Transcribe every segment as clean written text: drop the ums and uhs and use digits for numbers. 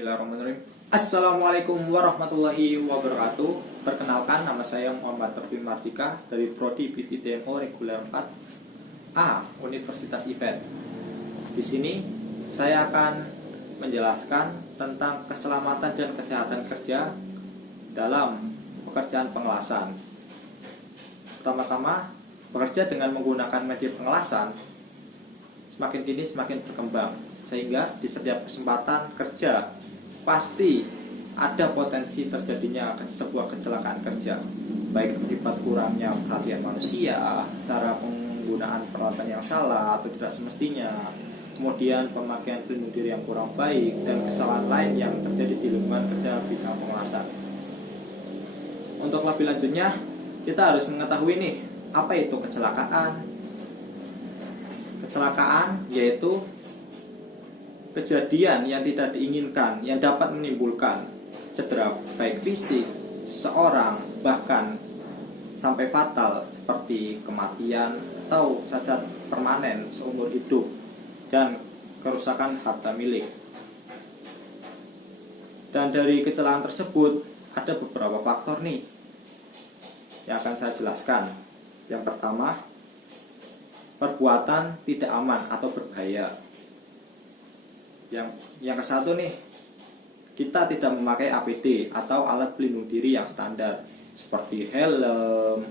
Bismillahirrahmanirrahim. Assalamualaikum warahmatullahi wabarakatuh. Perkenalkan, nama saya Muhammad Taufiq Mardika dari Prodi PVDMO Reguler 4A Universitas IPEN. Di sini saya akan menjelaskan tentang keselamatan dan kesehatan kerja dalam pekerjaan pengelasan. Pertama-tama, bekerja dengan menggunakan media pengelasan semakin kini semakin berkembang, sehingga di setiap kesempatan kerja pasti ada potensi terjadinya sebuah kecelakaan kerja, baik akibat kurangnya perhatian manusia, cara penggunaan peralatan yang salah atau tidak semestinya, kemudian pemakaian pelindung diri yang kurang baik, dan kesalahan lain yang terjadi di lingkungan kerja bidang pengelasan. Untuk lebih lanjutnya, kita harus mengetahui nih, apa itu kecelakaan. Kecelakaan yaitu kejadian yang tidak diinginkan yang dapat menimbulkan cedera baik fisik seseorang, bahkan sampai fatal seperti kematian atau cacat permanen seumur hidup dan kerusakan harta milik. Dan dari kecelakaan tersebut ada beberapa faktor nih yang akan saya jelaskan. Yang pertama, perbuatan tidak aman atau berbahaya. Yang ke satu nih, kita tidak memakai APD atau alat pelindung diri yang standar seperti helm,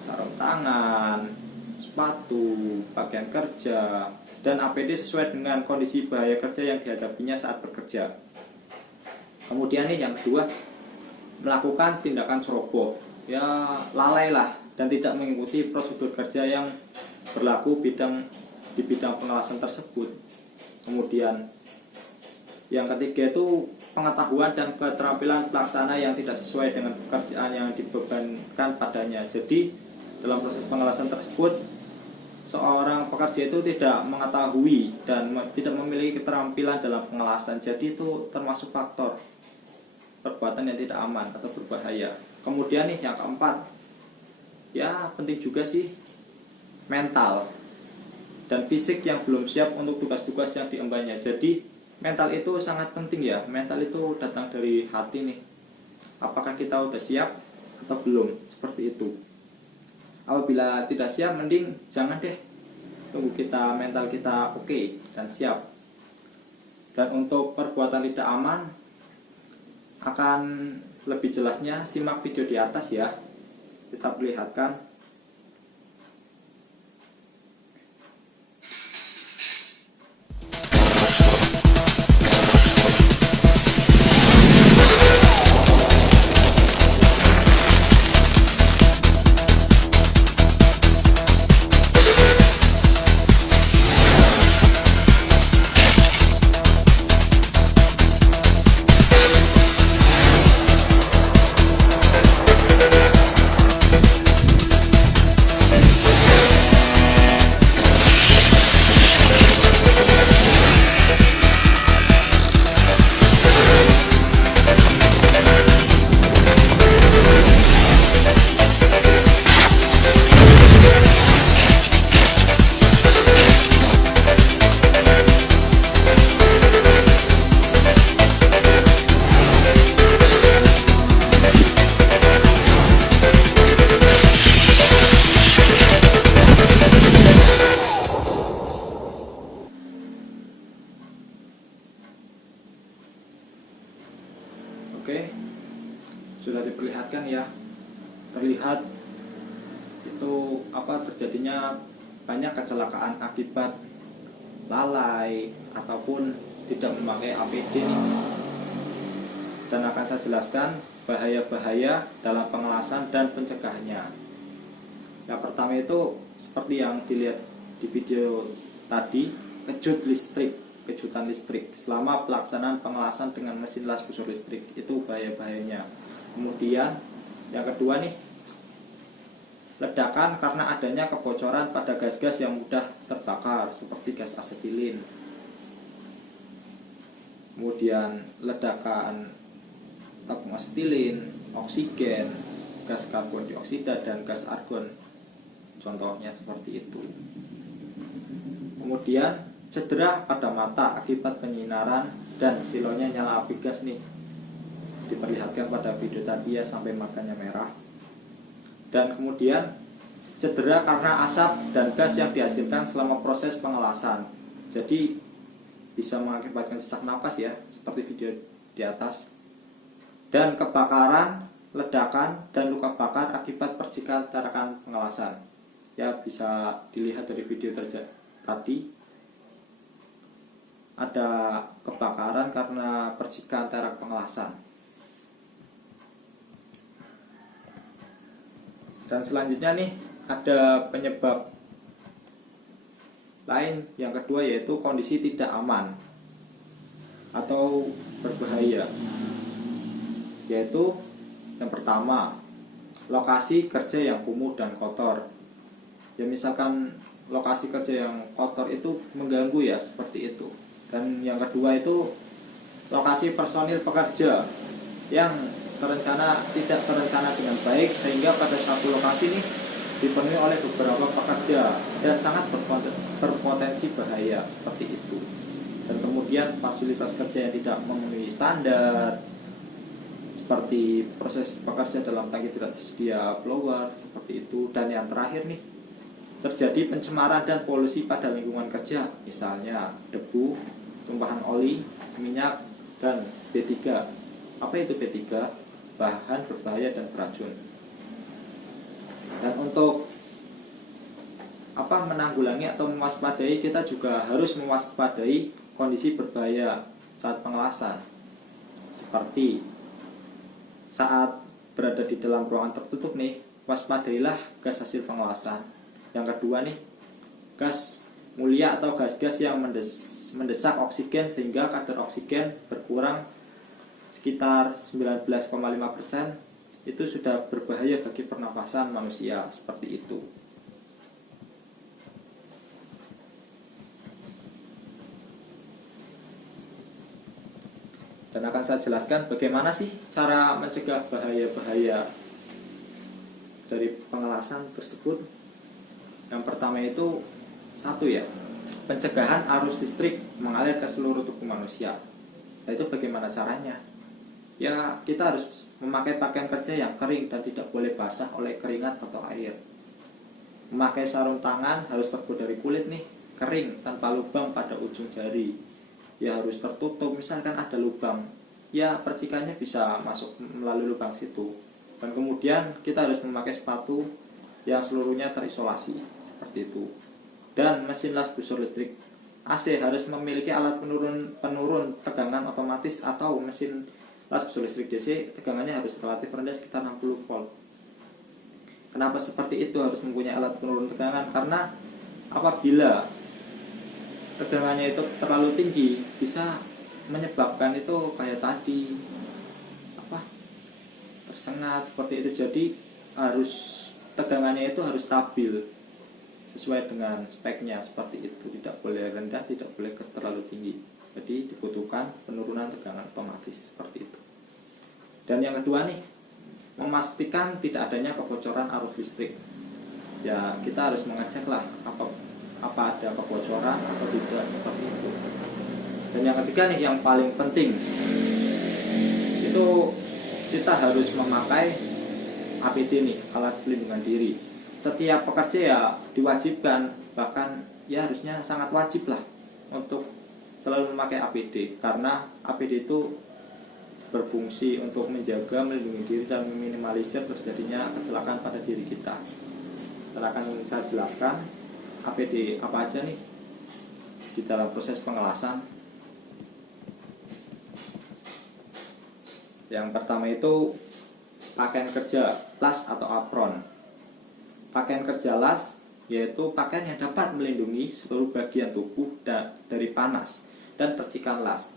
sarung tangan, sepatu, pakaian kerja, dan APD sesuai dengan kondisi bahaya kerja yang dihadapinya saat bekerja. Kemudian nih yang kedua, melakukan tindakan ceroboh, ya lalai lah, dan tidak mengikuti prosedur kerja yang berlaku di bidang pengelasan tersebut. Kemudian yang ketiga itu pengetahuan dan keterampilan pelaksana yang tidak sesuai dengan pekerjaan yang dibebankan padanya. Jadi dalam proses pengelasan tersebut, seorang pekerja itu tidak mengetahui dan tidak memiliki keterampilan dalam pengelasan. Jadi itu termasuk faktor perbuatan yang tidak aman atau berbahaya. Kemudian nih yang keempat, ya penting juga sih, mental dan fisik yang belum siap untuk tugas-tugas yang diembannya. Jadi mental itu sangat penting ya. Mental itu datang dari hati nih. Apakah kita udah siap atau belum? Seperti itu. Apabila tidak siap, mending jangan deh. Tunggu mental kita oke dan siap. Dan untuk perbuatan tidak aman, akan lebih jelasnya simak video di atas ya. Kita perlihatkan. Oke, sudah diperlihatkan ya. Terlihat itu terjadinya banyak kecelakaan akibat lalai ataupun tidak memakai APD nih. Dan akan saya jelaskan bahaya-bahaya dalam pengelasan dan pencegahannya. Yang pertama itu seperti yang dilihat di video tadi, kejutan listrik selama pelaksanaan pengelasan dengan mesin las busur listrik, itu bahaya-bahayanya. Kemudian yang kedua nih, ledakan karena adanya kebocoran pada gas-gas yang mudah terbakar seperti gas asetilin. Kemudian ledakan tabung asetilin, oksigen, gas karbon dioksida, dan gas argon. Contohnya seperti itu. Kemudian cedera pada mata akibat penyinaran dan silonya nyala api gas nih, diperlihatkan pada video tadi ya, sampai matanya merah. Dan kemudian cedera karena asap dan gas yang dihasilkan selama proses pengelasan. Jadi bisa mengakibatkan sesak napas ya, seperti video di atas. Dan kebakaran, ledakan, dan luka bakar akibat percikan terakan pengelasan. Ya, bisa dilihat dari video tadi. Ada kebakaran karena percikan terak pengelasan. Dan selanjutnya nih, ada penyebab lain yang kedua, yaitu kondisi tidak aman atau berbahaya. Yaitu yang pertama, lokasi kerja yang kumuh dan kotor. Ya, misalkan lokasi kerja yang kotor itu mengganggu ya, seperti itu. Dan yang kedua itu lokasi personil pekerja yang tidak terencana dengan baik, sehingga pada satu lokasi ini dipenuhi oleh beberapa pekerja dan sangat berpotensi bahaya, seperti itu. Dan kemudian fasilitas kerja yang tidak memenuhi standar, seperti proses pekerja dalam tangki tidak tersedia blower, seperti itu. Dan yang terakhir nih, terjadi pencemaran dan polusi pada lingkungan kerja, misalnya debu, tumpahan oli, minyak, dan B3. Apa itu B3? Bahan berbahaya dan beracun. Dan untuk menanggulangi atau mewaspadai, kita juga harus mewaspadai kondisi berbahaya saat pengelasan. Seperti saat berada di dalam ruangan tertutup nih, waspadailah gas hasil pengelasan. Yang kedua nih, gas mulia atau gas-gas yang mendesak oksigen sehingga kadar oksigen berkurang sekitar 19,5%, itu sudah berbahaya bagi pernapasan manusia, seperti itu. Dan akan saya jelaskan bagaimana sih cara mencegah bahaya-bahaya dari pengelasan tersebut. Yang pertama itu pencegahan arus listrik mengalir ke seluruh tubuh manusia. Nah, itu bagaimana caranya? Ya, kita harus memakai pakaian kerja yang kering dan tidak boleh basah oleh keringat atau air. Memakai sarung tangan harus terbuat dari kulit nih, kering tanpa lubang pada ujung jari. Ya, harus tertutup, misalkan ada lubang, ya percikannya bisa masuk melalui lubang situ. Dan kemudian kita harus memakai sepatu yang seluruhnya terisolasi, seperti itu. Dan mesin las busur listrik AC harus memiliki alat penurun tegangan otomatis, atau mesin las busur listrik DC tegangannya harus relatif rendah, sekitar 60 volt. Kenapa seperti itu harus mempunyai alat penurun tegangan? Karena apabila tegangannya itu terlalu tinggi, bisa menyebabkan itu kayak tadi tersengat, seperti itu. Jadi tegangannya itu harus stabil sesuai dengan speknya, seperti itu. Tidak boleh rendah, tidak boleh terlalu tinggi. Jadi dibutuhkan penurunan tegangan otomatis, seperti itu. Dan yang kedua nih, memastikan tidak adanya kebocoran arus listrik. Ya, kita harus mengecek lah apa ada kebocoran atau tidak, seperti itu. Dan yang ketiga nih, yang paling penting itu kita harus memakai APD nih, alat pelindungan diri. Setiap pekerja ya diwajibkan, bahkan ya harusnya sangat wajib lah untuk selalu memakai APD, karena APD itu berfungsi untuk menjaga, melindungi diri dan meminimalisir terjadinya kecelakaan pada diri kita. Dan akan saya jelaskan APD apa aja nih di dalam proses pengelasan. Yang pertama itu pakaian kerja las atau apron. Pakaian kerja las yaitu pakaian yang dapat melindungi seluruh bagian tubuh dari panas dan percikan las.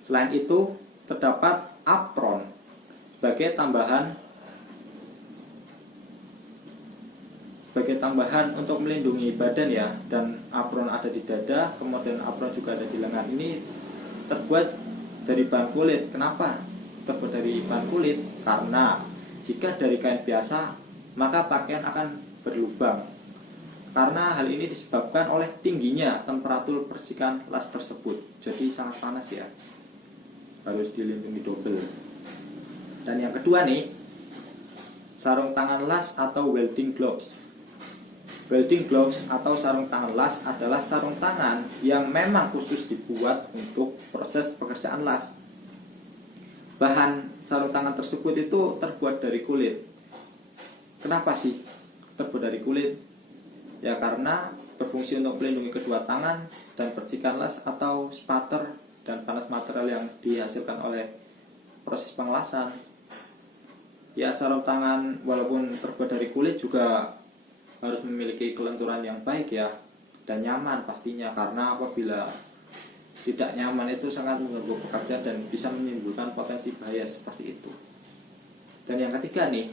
Selain itu, terdapat apron sebagai tambahan untuk melindungi badan ya. Dan apron ada di dada, kemudian apron juga ada di lengan. Ini terbuat dari bahan kulit. Kenapa terbuat dari bahan kulit? Karena jika dari kain biasa, maka pakaian akan berlubang. Karena hal ini disebabkan oleh tingginya temperatur percikan las tersebut. Jadi sangat panas ya. harus dilindungi double. Dan yang kedua nih, sarung tangan las atau welding gloves. Welding gloves atau sarung tangan las adalah sarung tangan yang memang khusus dibuat untuk proses pekerjaan las. Bahan sarung tangan tersebut itu terbuat dari kulit. Kenapa sih terbuat dari kulit? Ya karena berfungsi untuk melindungi kedua tangan dan percikan las atau spatter dan panas material yang dihasilkan oleh proses pengelasan. Ya sarung tangan walaupun terbuat dari kulit juga harus memiliki kelenturan yang baik ya, dan nyaman pastinya, karena apabila tidak nyaman itu sangat mengganggu pekerja dan bisa menimbulkan potensi bahaya seperti itu. Dan yang ketiga nih,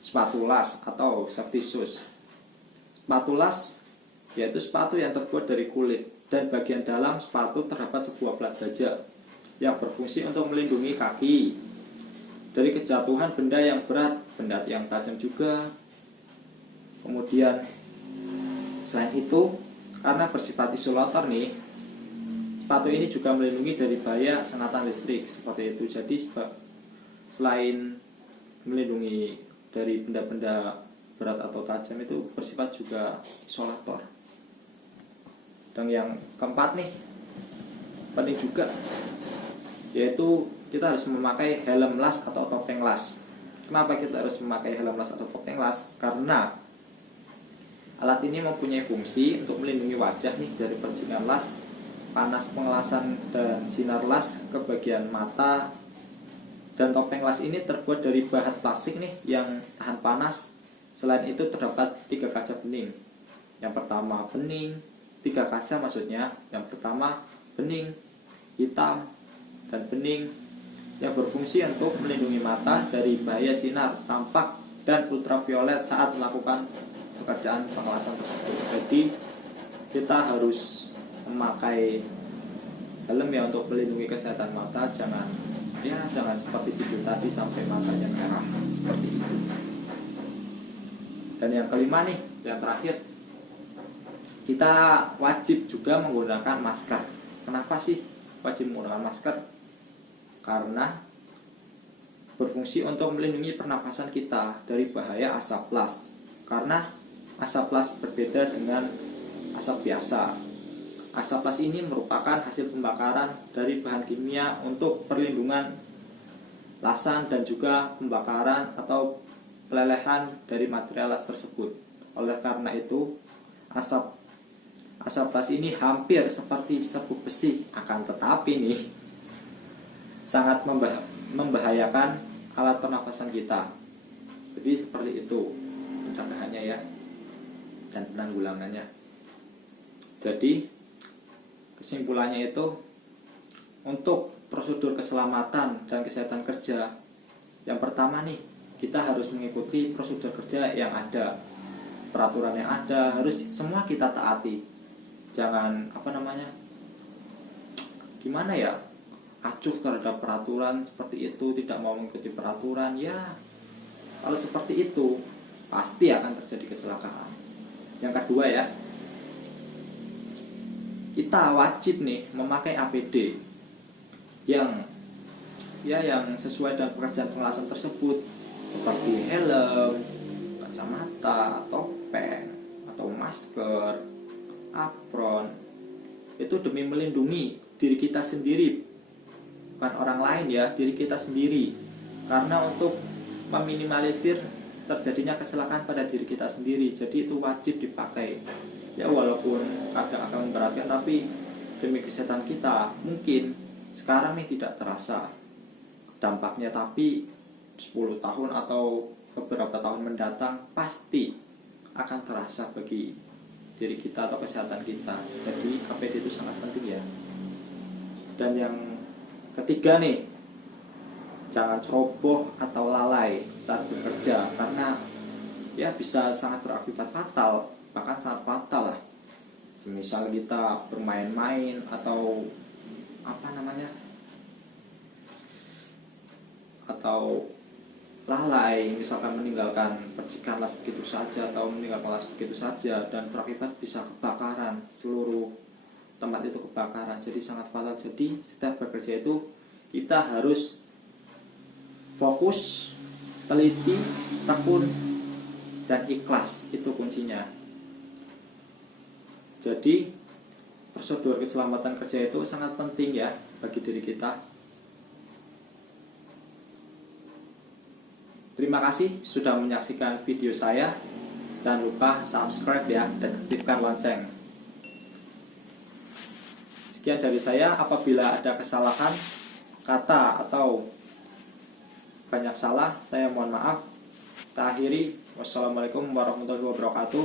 sepatu las atau safety shoes. Sepatu las yaitu sepatu yang terbuat dari kulit dan bagian dalam sepatu terdapat sebuah plat baja yang berfungsi untuk melindungi kaki dari kejatuhan benda yang berat, benda yang tajam juga. Kemudian selain itu, karena bersifat isolator nih, sepatu ini juga melindungi dari bahaya sengatan listrik seperti itu. Jadi selain melindungi dari benda-benda berat atau tajam, itu bersifat juga isolator. Dan yang keempat nih, penting juga, yaitu kita harus memakai helm las atau topeng las. Kenapa kita harus memakai helm las atau topeng las? Karena alat ini mempunyai fungsi untuk melindungi wajah nih dari percikan las, panas pengelasan dan sinar las ke bagian mata. Dan topeng las ini terbuat dari bahan plastik nih yang tahan panas. Selain itu terdapat 3 kaca bening. Yang pertama bening, 3 kaca maksudnya. Yang pertama bening, hitam, dan bening, yang berfungsi untuk melindungi mata dari bahaya sinar tampak dan ultraviolet saat melakukan pekerjaan pengelasan tersebut. Jadi kita harus memakai helm ya untuk melindungi kesehatan mata, jangan seperti video tadi sampai matanya merah seperti itu. Dan yang kelima nih, yang terakhir, kita wajib juga menggunakan masker. Kenapa sih wajib menggunakan masker? Karena berfungsi untuk melindungi pernapasan kita dari bahaya asap las. Karena asap las berbeda dengan asap biasa. Asap las ini merupakan hasil pembakaran dari bahan kimia untuk perlindungan lasan dan juga pembakaran atau pelelehan dari material las tersebut. Oleh karena itu, asap las ini hampir seperti serbuk besi, akan tetapi nih sangat membahayakan alat pernapasan kita. Jadi seperti itu pencegahannya ya, dan penanggulangannya. Jadi kesimpulannya itu, untuk prosedur keselamatan dan kesehatan kerja, yang pertama nih, kita harus mengikuti prosedur kerja yang ada, peraturan yang ada, harus semua kita taati. Jangan acuh terhadap peraturan seperti itu, tidak mau mengikuti peraturan. Ya kalau seperti itu pasti akan terjadi kecelakaan. Yang kedua ya, kita wajib nih memakai APD yang sesuai dengan pekerjaan pengelasan tersebut, seperti helm, kacamata, topeng, atau masker, apron. Itu demi melindungi diri kita sendiri, bukan orang lain ya, diri kita sendiri. Karena untuk meminimalisir terjadinya kecelakaan pada diri kita sendiri, jadi itu wajib dipakai. Ya walaupun kadang akan memberatkan, tapi demi kesehatan kita. Mungkin sekarang nih tidak terasa dampaknya, tapi 10 tahun atau beberapa tahun mendatang pasti akan terasa bagi diri kita atau kesehatan kita. Jadi APD itu sangat penting ya. Dan yang ketiga nih, jangan ceroboh atau lalai saat bekerja, karena ya bisa sangat berakibat fatal, bahkan sangat fatal lah. Semisal kita bermain-main atau atau lalai, misalkan meninggalkan percikan las begitu saja atau meninggalkan las begitu saja, dan berakibat bisa kebakaran, seluruh tempat itu kebakaran, jadi sangat fatal. Jadi setiap bekerja itu kita harus fokus, teliti, tekun, dan ikhlas. Itu kuncinya. Jadi prosedur keselamatan kerja itu sangat penting ya bagi diri kita. Terima kasih sudah menyaksikan video saya. Jangan lupa subscribe ya dan aktifkan lonceng. Sekian dari saya. Apabila ada kesalahan kata atau banyak salah, saya mohon maaf. Kita akhiri. Wassalamualaikum warahmatullahi wabarakatuh.